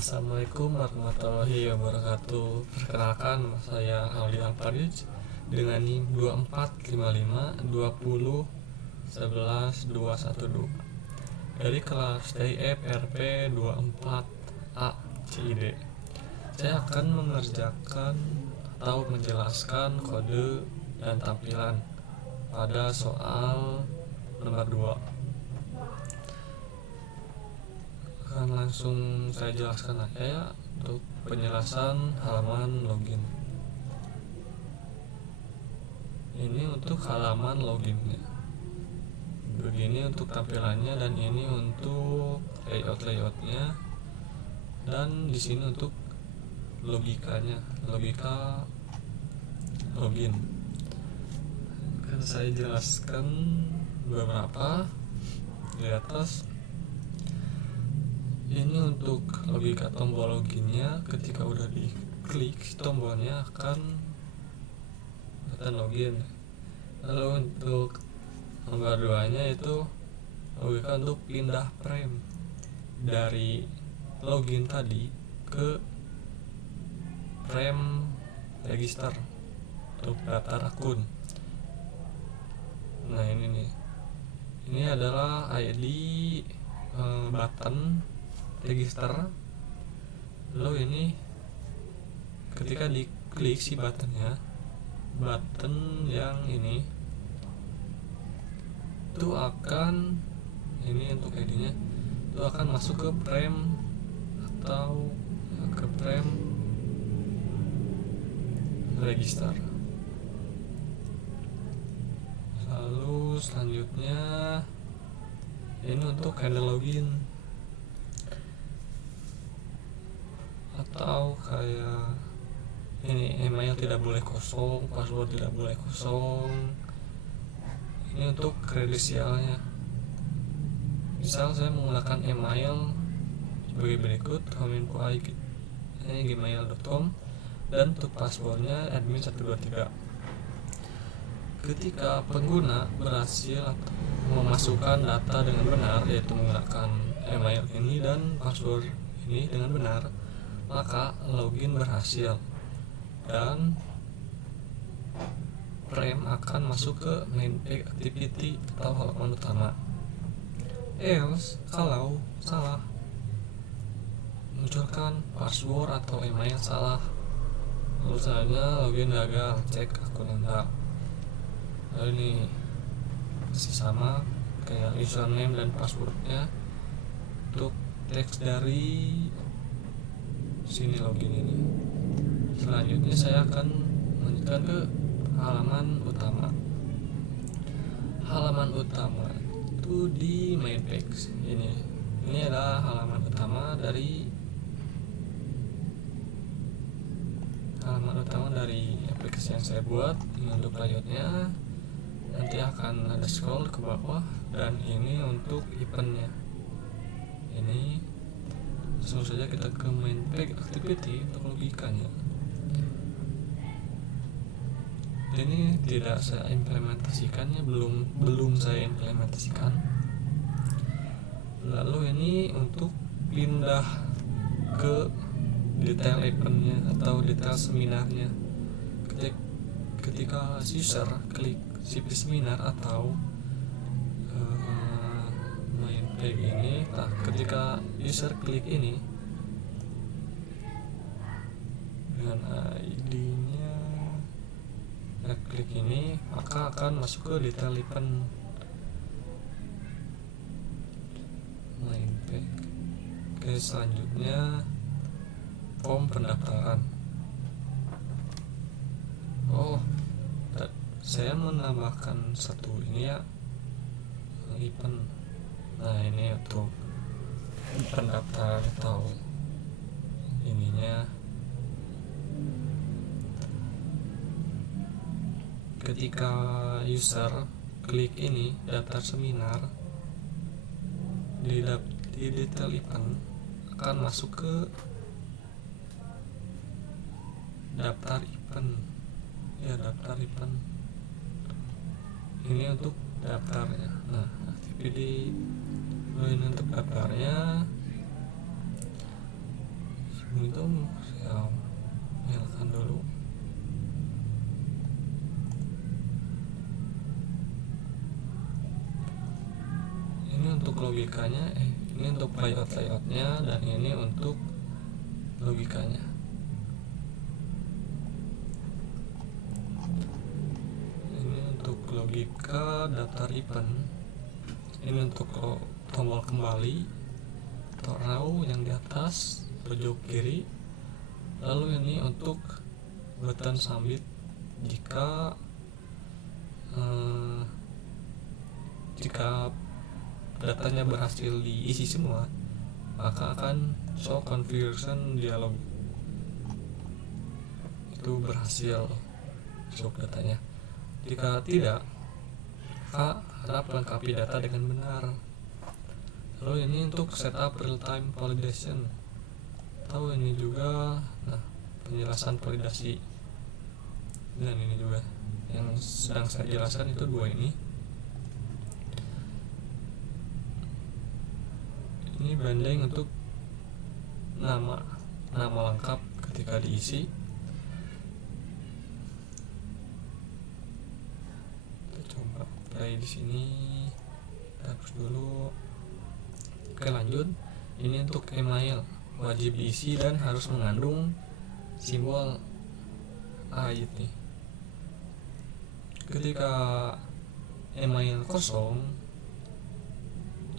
Assalamualaikum warahmatullahi wabarakatuh. Perkenalkan, saya Aldi Alparij dengan NIM 245020212 dari kelas TIF RP 24A CID. Saya akan mengerjakan atau menjelaskan kode dan tampilan pada soal nomor 2. Akan langsung saya jelaskan aja ya untuk penjelasan halaman login. Ini untuk halaman loginnya. Begini untuk tampilannya, dan ini untuk layoutnya, dan di sini untuk logikanya, logika login. Akan saya jelaskan beberapa di atas. Ini untuk logika tombol loginnya. Ketika udah diklik tombolnya akan kelihatan login. Lalu untuk nomor 2 nya itu logika untuk pindah frame dari login tadi ke frame register untuk daftar akun. Nah ini nih, ini adalah ID button register. Lalu ini ketika diklik si button yang ini itu akan, ini untuk ID-nya itu akan masuk ke frame atau ke frame register. Lalu selanjutnya ini untuk handle login, atau kayak ini email tidak boleh kosong, password tidak boleh kosong. Ini untuk kredensialnya. Misal saya menggunakan email sebagai berikut: gmail.com, dan untuk passwordnya admin123. Ketika pengguna berhasil memasukkan data dengan benar, yaitu menggunakan email ini dan password ini dengan benar, maka login berhasil dan frame akan masuk ke main page activity atau halaman utama. Else, kalau salah munculkan password atau email salah, lalu selanjutnya login gagal, cek akun Anda. Lalu ini masih sama kayak username dan passwordnya. Untuk teks dari sini login ini. Selanjutnya saya akan melanjutkan ke halaman utama. Halaman utama itu di main page ini. Ini adalah halaman utama dari aplikasi yang saya buat. Ini untuk layoutnya. Nanti akan ada scroll ke bawah, dan ini untuk eventnya. Ini langsung saja kita ke main page activity untuk logikanya. Ini tidak saya implementasikannya, belum saya implementasikan. Lalu ini untuk pindah ke detail eventnya atau detail seminarnya. Ketika user klik cp seminar atau main page ini, ketika user klik ini dengan ID-nya, klik ini, maka akan masuk ke detail event main page. Oke, selanjutnya form pendaftaran. Saya menambahkan satu ini ya, event. Nah ini untuk pendaftaran atau ininya. Ketika user klik ini daftar seminar, di detail event akan masuk ke daftar event. Daftar event ini untuk daftarnya. Nah, aktiviti ini untuk daftarnya. itu saya nyalakan dulu. Ini untuk logikanya, ini untuk layoutnya, dan ini untuk logikanya. Ini untuk logika data event. Ini untuk tombol kembali atau raw yang di atas pojok kiri. Lalu ini untuk button submit jika datanya berhasil diisi semua, maka akan show conversion dialog, itu berhasil masuk datanya. Jika tidak, maka harap lengkapi data dengan benar. Lalu ini untuk setup real time validation, tahu ini juga penjelasan validasi, dan ini juga yang sedang saya jelaskan itu dua ini. Ini branding untuk nama lengkap ketika diisi. Kita coba play di sini. Terus dulu. Oke, lanjut. Ini untuk email, wajib diisi dan harus mengandung simbol AIT nih. Ketika email kosong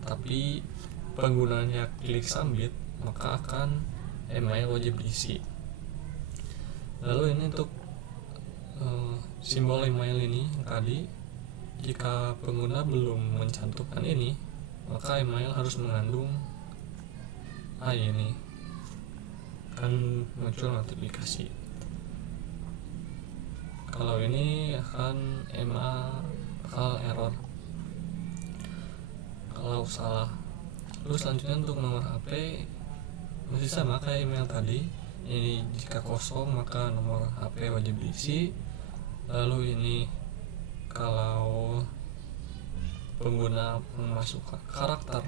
tapi penggunanya klik submit, maka akan email wajib diisi. Lalu ini untuk simbol email ini tadi, jika pengguna belum mencantumkan ini, maka email harus mengandung ini, akan muncul notifikasi. Kalau ini akan bakal error kalau salah. Lalu selanjutnya untuk nomor HP masih sama kayak email tadi. Ini jika kosong maka nomor HP wajib diisi. Lalu ini kalau pengguna memasukkan karakter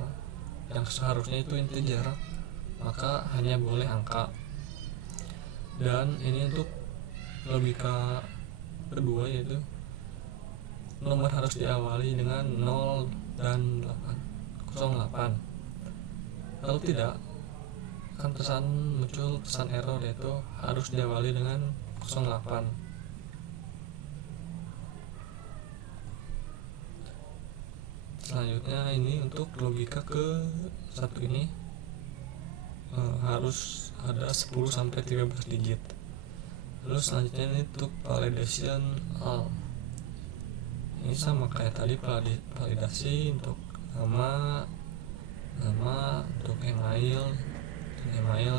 yang seharusnya itu integer, maka hanya boleh angka. Dan ini untuk logika kedua, yaitu nomor harus diawali dengan 0 dan 08. Kalau tidak, akan muncul pesan error, yaitu harus diawali dengan 08. Selanjutnya ini untuk logika ke satu ini harus ada 10-13 digit. Lalu selanjutnya ini untuk validation all. Ini sama kayak tadi, validasi untuk nama, untuk email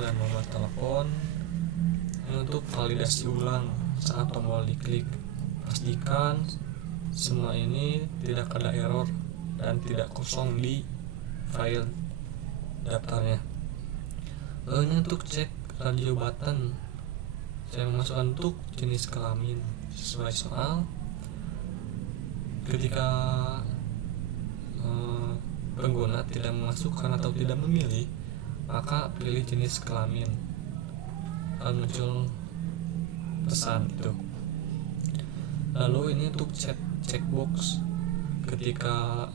dan nomor telepon. Ini untuk validasi ulang saat tombol diklik. Pastikan semua ini tidak ada error dan tidak kosong di file daftarnya. Lalu ini untuk cek radio button, saya memasukkan untuk jenis kelamin sesuai soal. Ketika pengguna tidak memasukkan atau tidak memilih, maka pilih jenis kelamin, akan muncul pesan itu. Lalu ini untuk checkbox, ketika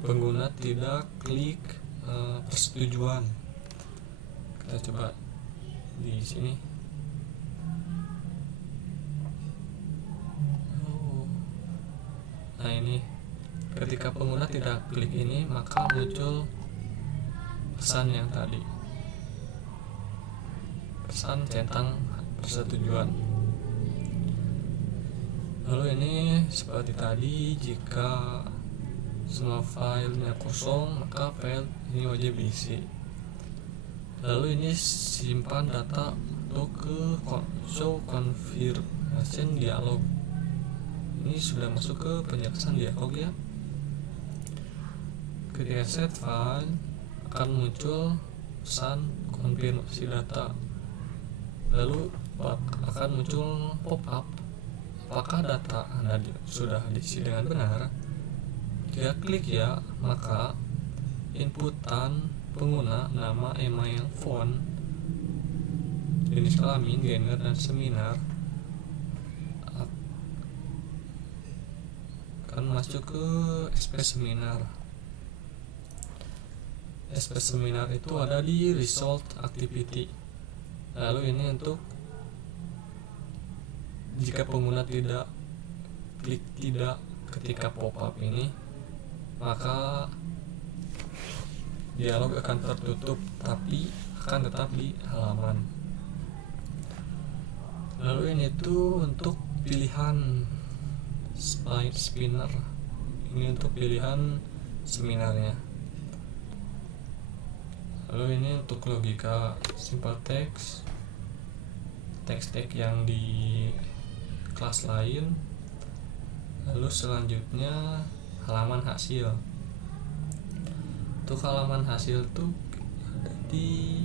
pengguna tidak klik persetujuan. Kita coba di sini. Nah, ini ketika pengguna tidak klik ini, maka muncul pesan yang tadi, pesan centang persetujuan. Lalu ini seperti tadi, jika semua filenya kosong, maka file ini wajib diisi. Lalu ini simpan data untuk ke show confirmation dialog. Ini sudah masuk ke penjelasan dialog ya. Ketika set file, akan muncul pesan konfirmasi data. Lalu akan muncul pop-up, apakah data Anda sudah diisi dengan benar. Jika klik ya, maka inputan pengguna, nama, email, phone, jenis kelamin, gender, dan seminar akan masuk ke SP seminar. SP seminar itu ada di result activity. Lalu ini untuk jika pengguna tidak klik tidak ketika pop-up ini, maka dialog akan tertutup tapi akan tetap di halaman. Lalu ini tuh untuk pilihan slide spinner, ini untuk pilihan seminarnya. Lalu ini untuk logika simple text, teks yang di kelas lain. Lalu selanjutnya halaman hasil. Untuk halaman hasil tuh ada di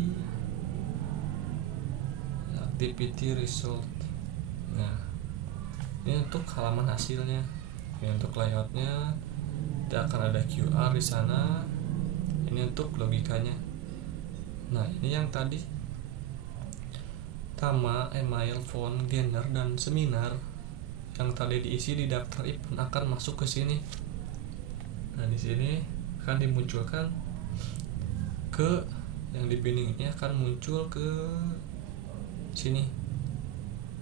activity result. Nah, ini untuk halaman hasilnya. Ini untuk layoutnya, tidak akan ada QR di sana. Ini untuk logikanya. Nah, ini yang tadi nama, email, phone, gender, dan seminar yang tadi diisi di daftar event akan masuk ke sini. Nah, di sini akan dimunculkan ke yang di binding ini, akan muncul ke sini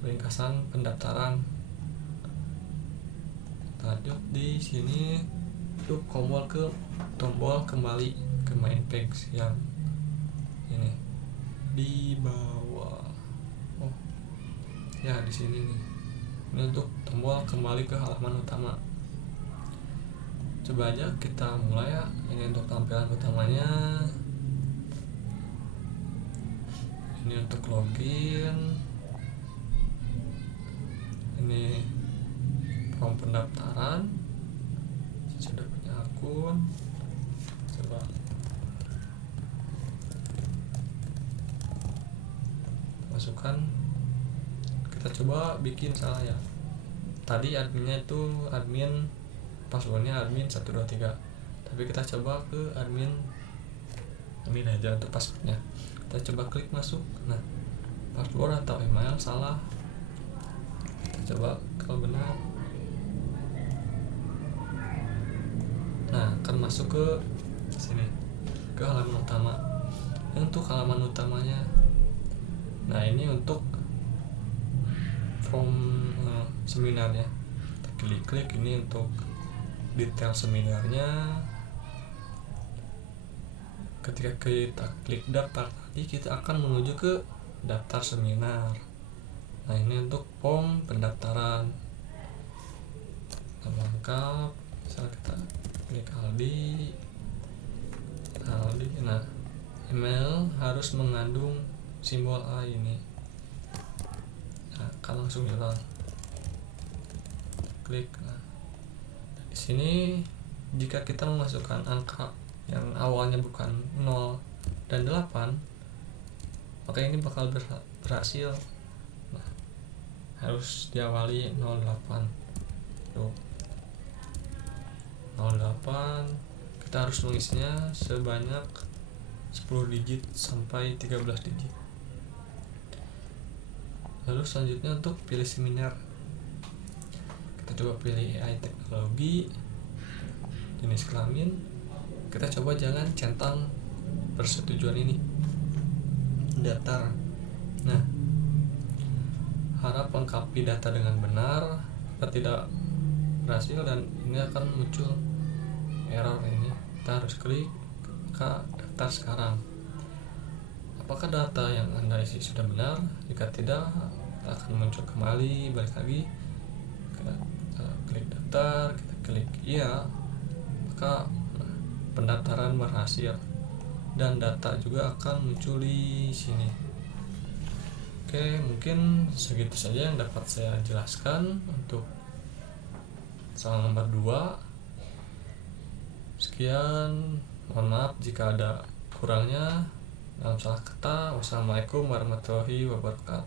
ringkasan pendaftaran. Lanjut di sini tuh tombol kembali ke main page yang ini di bawah. Oh ya, di sini nih, ini untuk tombol kembali ke halaman utama. Coba aja kita mulai ya. Ini untuk tampilan utamanya, ini untuk login, ini form pendaftaran. Sudah punya akun, coba masukkan. Kita coba bikin salah ya. Tadi adminnya itu admin, passwordnya admin 123, tapi kita coba ke admin aja untuk passwordnya. Kita coba klik masuk. Nah, password atau email salah. Kita coba kalau benar. Nah, akan masuk ke sini, ke halaman utama. Untuk halaman utamanya, nah ini untuk form seminarnya. Kita klik ini untuk detail seminarnya. Ketika kita klik daftar tadi, kita akan menuju ke daftar seminar. Nah, ini untuk form pendaftaran, nama lengkap. Misalnya kita klik Aldi. Nah, email harus mengandung simbol A ini. Nah, akan langsung jalan. Klik. Nah, di sini jika kita memasukkan angka yang awalnya bukan 0 dan 8, maka ini bakal berhasil. Nah, harus diawali 08. Tuh. 08, kita harus mengisinya sebanyak 10 digit sampai 13 digit. Lalu selanjutnya untuk pilih seminar, kita coba pilih AI teknologi, jenis kelamin. Kita coba jangan centang persetujuan ini, datar. Nah, harap lengkapi data dengan benar. Kita tidak berhasil dan ini akan muncul error ini. Kita harus klik ke daftar sekarang. Apakah data yang Anda isi sudah benar? Jika tidak, kita akan muncul kembali, balik lagi. Kita klik daftar, kita klik iya, maka pendaftaran berhasil dan data juga akan muncul di sini. Oke, mungkin segitu saja yang dapat saya jelaskan untuk salah nomor 2. Sekian, mohon maaf jika ada kurangnya dalam salah kata. Wassalamualaikum warahmatullahi wabarakatuh.